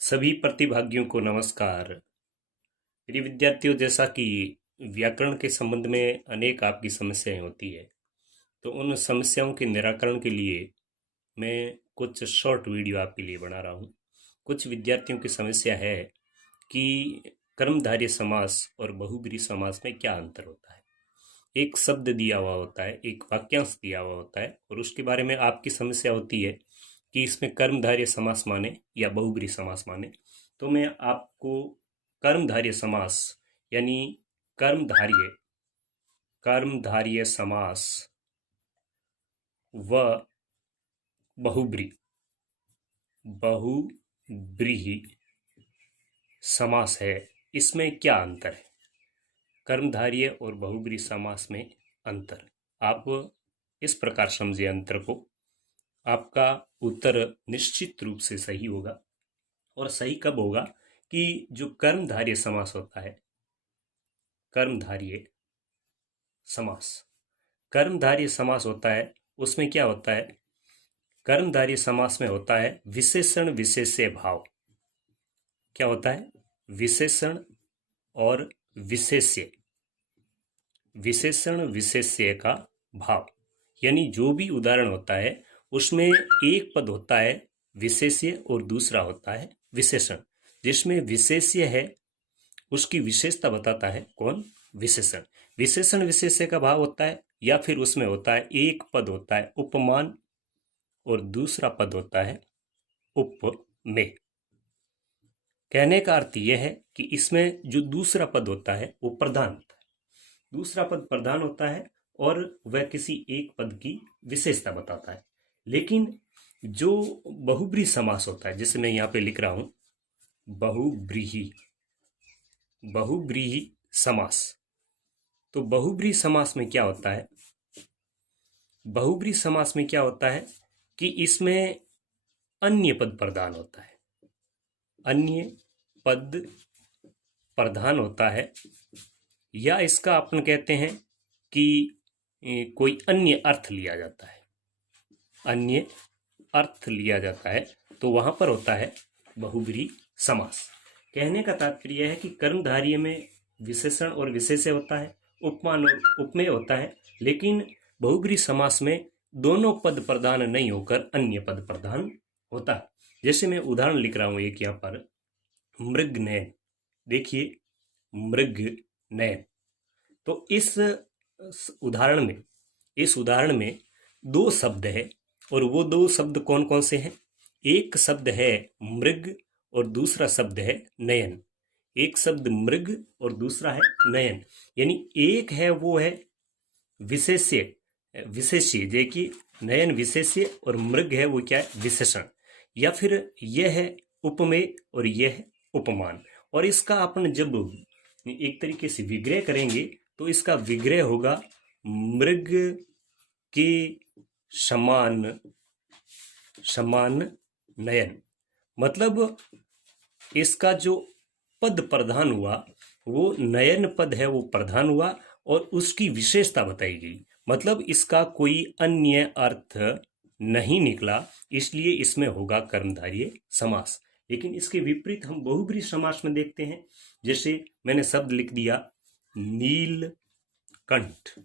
सभी प्रतिभागियों को नमस्कार। प्रिय विद्यार्थियों, जैसा कि व्याकरण के संबंध में अनेक आपकी समस्याएं होती है, तो उन समस्याओं के निराकरण के लिए मैं कुछ शॉर्ट वीडियो आपके लिए बना रहा हूँ। कुछ विद्यार्थियों की समस्या है कि कर्मधारय समास और बहुब्रीहि समास में क्या अंतर होता है। एक शब्द दिया हुआ होता है, एक वाक्यांश दिया हुआ होता है, और उसके बारे में आपकी समस्या होती है कि इसमें कर्मधारय समास माने या बहुब्रीहि समास माने। तो मैं आपको कर्मधारय समास यानी कर्मधारय कर्मधारय समास व बहुब्रीहि समास है, इसमें क्या अंतर है। कर्मधारय और बहुब्रीहि समास में अंतर आप इस प्रकार समझे अंतर को, आपका उत्तर निश्चित रूप से सही होगा। और सही कब होगा कि जो कर्मधारय समास होता है, कर्मधारय समास होता है, उसमें क्या होता है। कर्मधारय समास में होता है विशेषण विशेष्य भाव। क्या होता है? विशेषण और विशेष्य, विशेषण विशेष्य का भाव। यानी जो भी उदाहरण होता है उसमें एक पद होता है विशेष्य और दूसरा होता है विशेषण। जिसमें विशेष्य है उसकी विशेषता बताता है कौन? विशेषण। विशेषण विशेष्य का भाव होता है, या फिर उसमें होता है एक पद होता है उपमान और दूसरा पद होता है उपमेय। कहने का अर्थ यह है कि इसमें जो दूसरा पद होता है वो प्रधान होता है, दूसरा पद प्रधान होता है और वह किसी एक पद की विशेषता बताता है। लेकिन जो बहुब्रीहि समास होता है, जिसे मैं यहाँ पे लिख रहा हूं बहुब्रीहि समास, तो बहुब्रीहि समास में क्या होता है। बहुब्रीहि समास में क्या होता है कि इसमें अन्य पद प्रधान होता है, अन्य पद प्रधान होता है, या इसका अपन कहते हैं कि कोई अन्य अर्थ लिया जाता है, अन्य अर्थ लिया जाता है, तो वहां पर होता है बहुब्रीहि समास। कहने का तात्पर्य है कि कर्मधारय में विशेषण और विशेष्य होता है, उपमान और उपमेय होता है, लेकिन बहुब्रीहि समास में दोनों पद प्रधान नहीं होकर अन्य पद प्रधान होता है। जैसे मैं उदाहरण लिख रहा हूं एक यहाँ पर, मृगनयन। देखिए, मृगनयन। तो इस उदाहरण में दो शब्द है, और वो दो शब्द कौन कौन से हैं। एक शब्द है मृग और दूसरा शब्द है नयन। एक शब्द मृग और दूसरा है नयन। यानी एक है वो है विशेष्य। देखिए, नयन विशेष्य और मृग है वो क्या है? विशेषण। या फिर यह है उपमेय और यह है उपमान। और इसका अपन जब एक तरीके से विग्रह करेंगे तो इसका विग्रह होगा मृग के समान नयन। मतलब इसका जो पद प्रधान हुआ वो नयन पद है, वो प्रधान हुआ और उसकी विशेषता बताई गई। मतलब इसका कोई अन्य अर्थ नहीं निकला, इसलिए इसमें होगा कर्मधारय समास। लेकिन इसके विपरीत हम बहुब्रीहि समास में देखते हैं। जैसे मैंने शब्द लिख दिया नीलकंठ।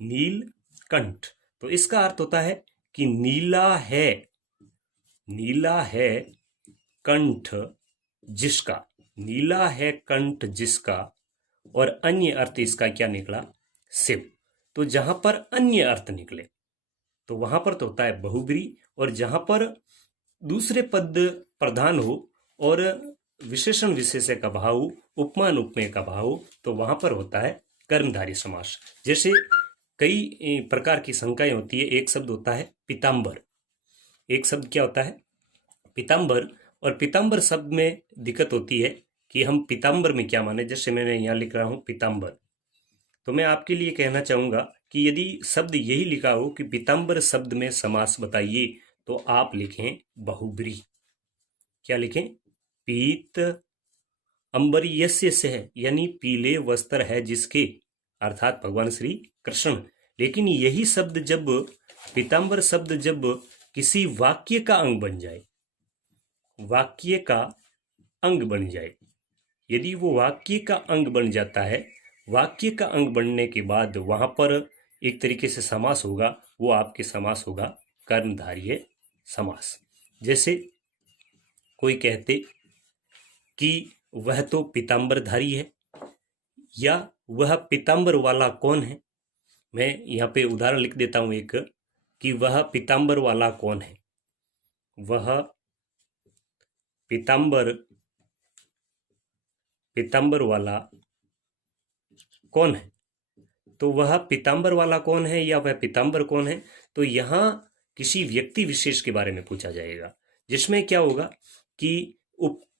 नीलकंठ, तो इसका अर्थ होता है कि नीला है कंठ जिसका, नीला है कंठ जिसका। और अन्य अर्थ इसका क्या निकला? शिव। तो जहां पर अन्य अर्थ निकले तो वहां पर तो होता है बहुब्रीहि, और जहां पर दूसरे पद प्रधान हो और विशेषण विशेष्य का भाव, उपमान उपमेय का भाव, तो वहां पर होता है कर्मधारय समास। जैसे कई प्रकार की शंकाएं होती है। एक शब्द होता है पीताम्बर। एक शब्द क्या होता है? पीताम्बर। और पीताम्बर शब्द में दिक्कत होती है कि हम पीताम्बर में क्या माने। जैसे मैंने यहाँ लिख रहा हूँ पीताम्बर, तो मैं आपके लिए कहना चाहूंगा कि यदि शब्द यही लिखा हो कि पीताम्बर शब्द में समास बताइए, तो आप लिखें बहुब्रीहि। क्या लिखें? पीत अंबरीयस्य सह, यानी पीले वस्त्र है जिसके, अर्थात भगवान श्री कृष्ण। लेकिन यही शब्द जब, पीताम्बर शब्द जब किसी वाक्य का अंग बन जाए, वाक्य का अंग बन जाए, यदि वो वाक्य का अंग बन जाता है, वाक्य का अंग बनने के बाद वहां पर एक तरीके से समास होगा, वो आपके समास होगा कर्मधारय समास। जैसे कोई कहते कि वह तो पीतांबरधारी है, या वह पीतांबर वाला कौन है। मैं यहाँ पे उदाहरण लिख देता हूं एक, कि वह पीतांबर वाला कौन है, वह पीतांबर वाला कौन है। तो वह पीतांबर वाला कौन है या वह पीतांबर कौन है, तो यहाँ किसी व्यक्ति विशेष के बारे में पूछा जाएगा, जिसमें क्या होगा कि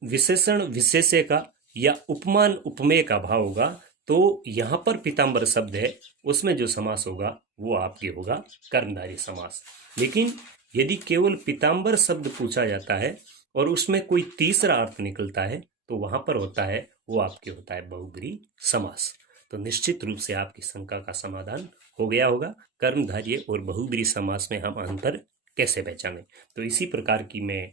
विशेषण विशेष्य का या उपमान उपमेय का भाव होगा। तो यहाँ पर पीतांबर शब्द है, उसमें जो समास होगा वो आपके होगा कर्मधारय समास। लेकिन यदि केवल पीतांबर शब्द पूछा जाता है और उसमें कोई तीसरा अर्थ निकलता है, तो वहां पर होता है वो आपके होता है बहुब्रीहि समास। तो निश्चित रूप से आपकी शंका का समाधान हो गया होगा। कर्मधारय और बहुब्रीहि समास में हम अंतर कैसे पहचानें, तो इसी प्रकार की मैं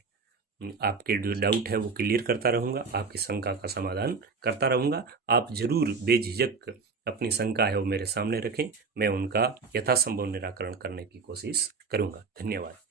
आपके जो डाउट है वो क्लियर करता रहूँगा, आपकी शंका का समाधान करता रहूँगा। आप जरूर बेझिझक अपनी शंका है वो मेरे सामने रखें, मैं उनका यथासंभव निराकरण करने की कोशिश करूँगा। धन्यवाद।